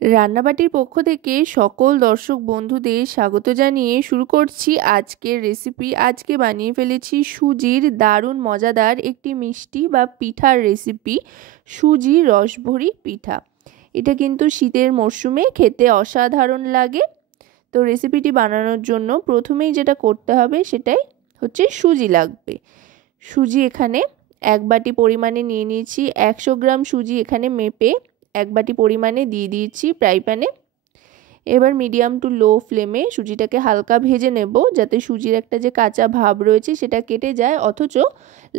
রান্নাবাটির পক্ষ থেকে সকল দর্শক বন্ধুদের স্বাগত জানিয়ে শুরু করছি আজকের রেসিপি। আজকে বানিয়ে ফেলেছি সুজির দারুণ মজাদার একটি মিষ্টি বা পিঠার রেসিপি, সুজি রসভরি পিঠা। এটা কিন্তু শীতের মরশুমে খেতে অসাধারণ লাগে। তো রেসিপিটি বানানোর জন্য প্রথমেই যেটা করতে হবে সেটাই হচ্ছে সুজি লাগবে। সুজি এখানে 1 বাটি পরিমাণে নিয়ে নিয়েছি। 100 গ্রাম সুজি এখানে মেপে 1 বাটি পরিমাণে দিয়ে দিয়েছি ফ্রাই প্যানে। এবার মিডিয়াম টু লো ফ্লেমে সুজিটাকে হালকা ভেজে নেব, যাতে সুজির একটা যে কাঁচা ভাব রয়েছে সেটা কেটে যায়, অথচ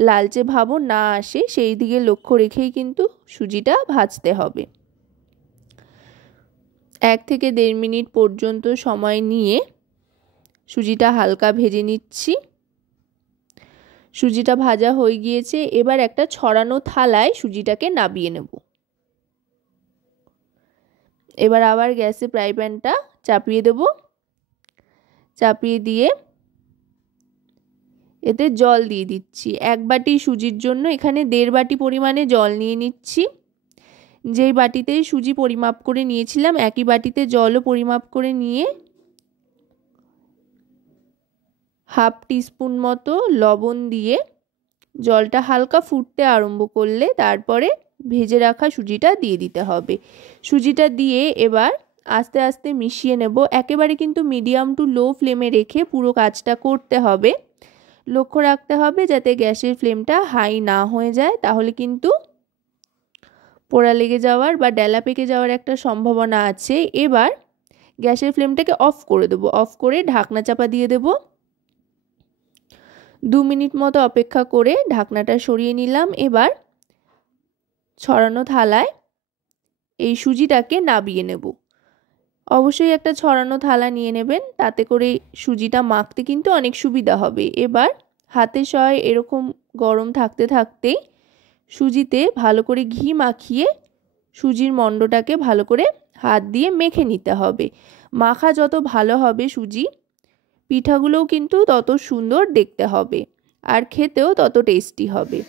লালচে ভাবও না আসে, সেই দিকে লক্ষ্য রেখেই কিন্তু সুজিটা ভাজতে হবে। 1 থেকে 1.5 মিনিট পর্যন্ত সময় নিয়ে সুজিটা হালকা ভেজে নিচ্ছি। সুজিটা ভাজা হয়ে গিয়েছে। এবার একটা ছড়ানো থালায় সুজিটাকে নাবিয়ে নেব। এবার আবার গ্যাসে ফ্রাই প্যানটা চাপিয়ে দেব। চাপিয়ে দিয়ে এতে জল দিয়ে দিচ্ছি। 1 বাটি সুজির জন্য এখানে 1.5 বাটি পরিমাণে জল নিয়ে নিচ্ছি। যেই বাটিতে সুজি পরিমাপ করে নিয়েছিলাম একই বাটিতে জলও পরিমাপ করে নিয়ে হাফ টিস্পুন মতো লবণ দিয়ে জলটা হালকা ফুটতে আরম্ভ করলে তারপরে ভেজে রাখা সুজিটা দিয়ে দিতে হবে। সুজিটা দিয়ে এবার আস্তে আস্তে মিশিয়ে নেব। একেবারে কিন্তু মিডিয়াম টু লো ফ্লেমে রেখে পুরো কাজটা করতে হবে। লক্ষ্য রাখতে হবে যাতে গ্যাসের ফ্লেমটা হাই না হয়ে যায়, তাহলে কিন্তু পোড়া লেগে যাওয়ার বা ডেলা পেকে যাওয়ার একটা সম্ভাবনা আছে। এবার গ্যাসের ফ্লেমটাকে অফ করে দেবো। অফ করে ঢাকনা চাপা দিয়ে দেব। 2 মিনিট মতো অপেক্ষা করে ঢাকনাটা সরিয়ে নিলাম। এবার ছড়ানো থালায় এই সুজিটাকে নাবিয়ে নেব। অবশ্যই একটা ছড়ানো থালা নিয়ে নেবেন, তাতে করে সুজিটা মাখতে কিন্তু অনেক সুবিধা হবে। এবার হাতে সয় এরকম গরম থাকতে থাকতেই সুজিতে ভালো করে ঘি মাখিয়ে সুজির মণ্ডটাকে ভালো করে হাত দিয়ে মেখে নিতে হবে। মাখা যত ভালো হবে সুজি, পিঠাগুলোও কিন্তু তত সুন্দর দেখতে হবে আর খেতেও তত টেস্টি হবে।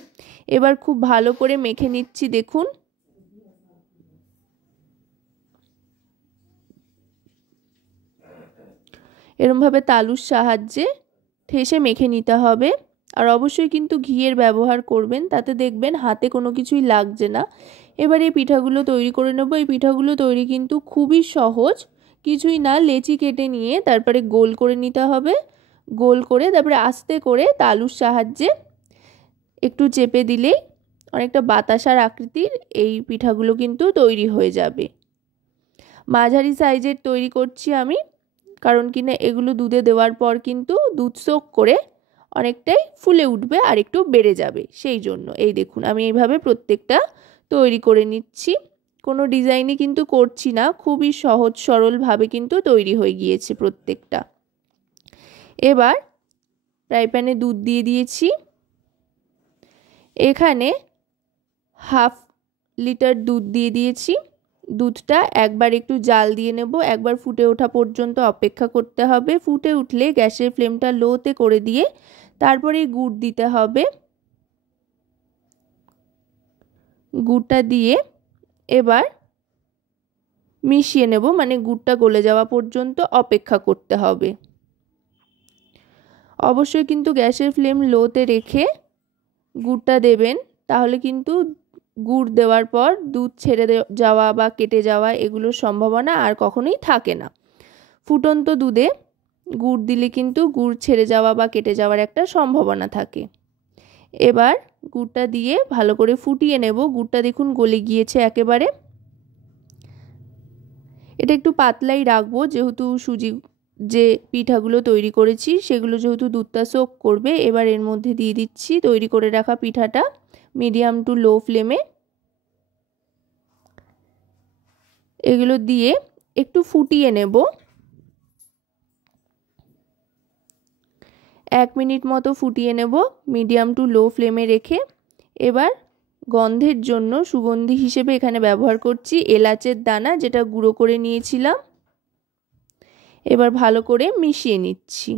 এবার খুব ভালো করে মেখে নিচ্ছি। দেখুন, এরমভাবে তালুর সাহায্যে ঠেসে মেখে নিতে হবে। আর অবশ্যই কিন্তু ঘিয়ের ব্যবহার করবেন, তাতে দেখবেন হাতে কোনো কিছুই লাগছে না। এবার এই পিঠাগুলো তৈরি করে নেব। এই পিঠাগুলো তৈরি কিন্তু খুবই সহজ, কিছুই না। লেচি কেটে নিয়ে তারপরে গোল করে নিতে হবে। গোল করে তারপরে আস্তে করে তালুর সাহায্যে একটু চেপে দিলেই অনেকটা বাতাসার আকৃতির এই পিঠাগুলো কিন্তু তৈরি হয়ে যাবে। মাঝারি সাইজের তৈরি করছি আমি, কারণ কিনা এগুলো দুধে দেওয়ার পর কিন্তু দুধ সোক করে অনেকটাই ফুলে উঠবে আর একটু বেড়ে যাবে, সেই জন্য। এই দেখুন, আমি এইভাবে প্রত্যেকটা তৈরি করে নিচ্ছি। কোনো ডিজাইনই কিন্তু করছি না, খুবই সহজ সরলভাবে কিন্তু তৈরি হয়ে গিয়েছে প্রত্যেকটা। এবার ফ্রাই প্যানে দুধ দিয়ে দিয়েছি। এখানে হাফ লিটার দুধ দিয়ে দিয়েছি। দুধটা একবার একটু জাল দিয়ে নেব। একবার ফুটে ওঠা পর্যন্ত অপেক্ষা করতে হবে। ফুটে উঠলে গ্যাসের ফ্লেমটা লোতে করে দিয়ে তারপরে গুড় দিতে হবে। গুড়টা দিয়ে এবার মিশিয়ে নেব, মানে গুড়টা গলে যাওয়া পর্যন্ত অপেক্ষা করতে হবে। অবশ্যই কিন্তু গ্যাসের ফ্লেম লোতে রেখে গুড়টা দেবেন, তাহলে কিন্তু গুড় দেওয়ার পর দুধ ছেড়ে যাওয়া বা কেটে যাওয়া এগুলোর সম্ভাবনা আর কখনোই থাকে না। ফুটন্ত দুধে গুড় দিলে কিন্তু গুড় ছেড়ে যাওয়া বা কেটে যাওয়ার একটা সম্ভাবনা থাকে। এবার গুড়টা দিয়ে ভালো করে ফুটিয়ে নেব। গুড়টা দেখুন গলে গিয়েছে একেবারে। এটা একটু পাতলাই রাখবো, যেহেতু সুজি যে পিঠাগুলো তৈরি করেছি সেগুলো যেহেতু দুধটা সোক করবে। এবার এর মধ্যে দিয়ে দিচ্ছি তৈরি করে রাখা পিঠাটা মিডিয়াম টু লো ফ্লেমে। এগুলো দিয়ে একটু ফুটিয়ে নেব। 1 মিনিট মতো ফুটিয়ে নেব মিডিয়াম টু লো ফ্লেমে রেখে। এবার গন্ধের জন্য সুগন্ধি হিসেবে এখানে ব্যবহার করছি এলাচের দানা, যেটা গুঁড়ো করে নিয়েছিলাম। এবার ভালো করে মিশিয়ে নিচ্ছি।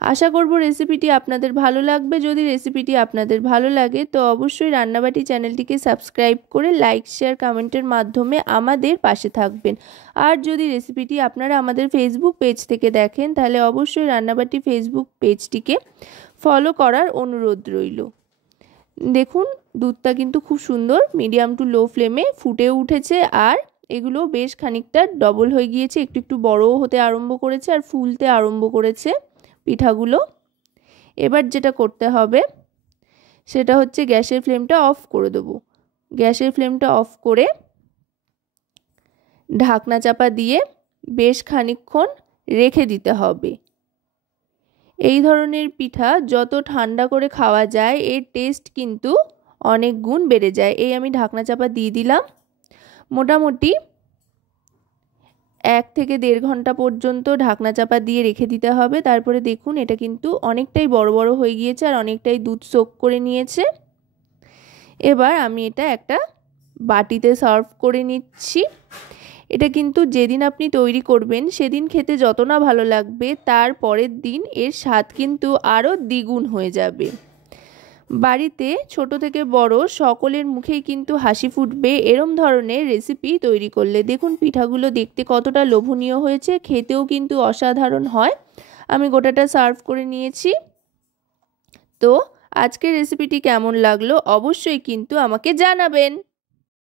আশা করব রেসিপিটি আপনাদের ভালো লাগবে। যদি রেসিপিটি আপনাদের ভালো লাগে তো অবশ্যই রান্নাবাটি চ্যানেলটিকে সাবস্ক্রাইব করে লাইক শেয়ার কমেন্টের মাধ্যমে আমাদের পাশে থাকবেন। আর যদি রেসিপিটি আপনারা আমাদের ফেসবুক পেজ থেকে দেখেন তাহলে অবশ্যই রান্নাবাটি ফেসবুক পেজটিকে ফলো করার অনুরোধ রইল। দেখুন দুধটা কিন্তু খুব সুন্দর মিডিয়াম টু লো ফ্লেমে ফুটে উঠেছে আর এগুলো বেশ খানিকটা ডবল হয়ে গিয়েছে, একটু একটু বড়ও হতে আরম্ভ করেছে আর ফুলতে আরম্ভ করেছে পিঠাগুলো। এবার যেটা করতে হবে সেটা হচ্ছে গ্যাসের ফ্লেমটা অফ করে দেবো। গ্যাসের ফ্লেমটা অফ করে ঢাকনা চাপা দিয়ে বেশ খানিকক্ষণ রেখে দিতে হবে। এই ধরনের পিঠা যত ঠান্ডা করে খাওয়া যায় এর টেস্ট কিন্তু অনেক গুণ বেড়ে যায়। এই আমি ঢাকনা চাপা দিয়ে দিলাম। মোটামুটি 1 থেকে 1.5 ঘন্টা পর্যন্ত ঢাকনা চাপা দিয়ে রেখে দিতে হবে। তারপরে দেখুন এটা কিন্তু অনেকটাই বড় বড় হয়ে গিয়েছে আর অনেকটাই দুধ সোক করে নিয়েছে। এবার আমি এটা একটা বাটিতে সার্ভ করে নিচ্ছি। এটা কিন্তু যেদিন আপনি তৈরি করবেন সেদিন খেতে যত না ভালো লাগবে তার পরের দিন এর স্বাদ কিন্তু আরও দ্বিগুণ হয়ে যাবে। বাড়িতে ছোট থেকে বড় সকলের মুখেই কিন্তু হাসি ফুটবে এরম ধরনের রেসিপি তৈরি করলে। দেখুন পিঠাগুলো দেখতে কতটা লোভনীয় হয়েছে, খেতেও কিন্তু অসাধারণ হয়। আমি গোটাটা সার্ভ করে নিয়েছি। তো আজকের রেসিপিটি কেমন লাগলো অবশ্যই কিন্তু আমাকে জানাবেন।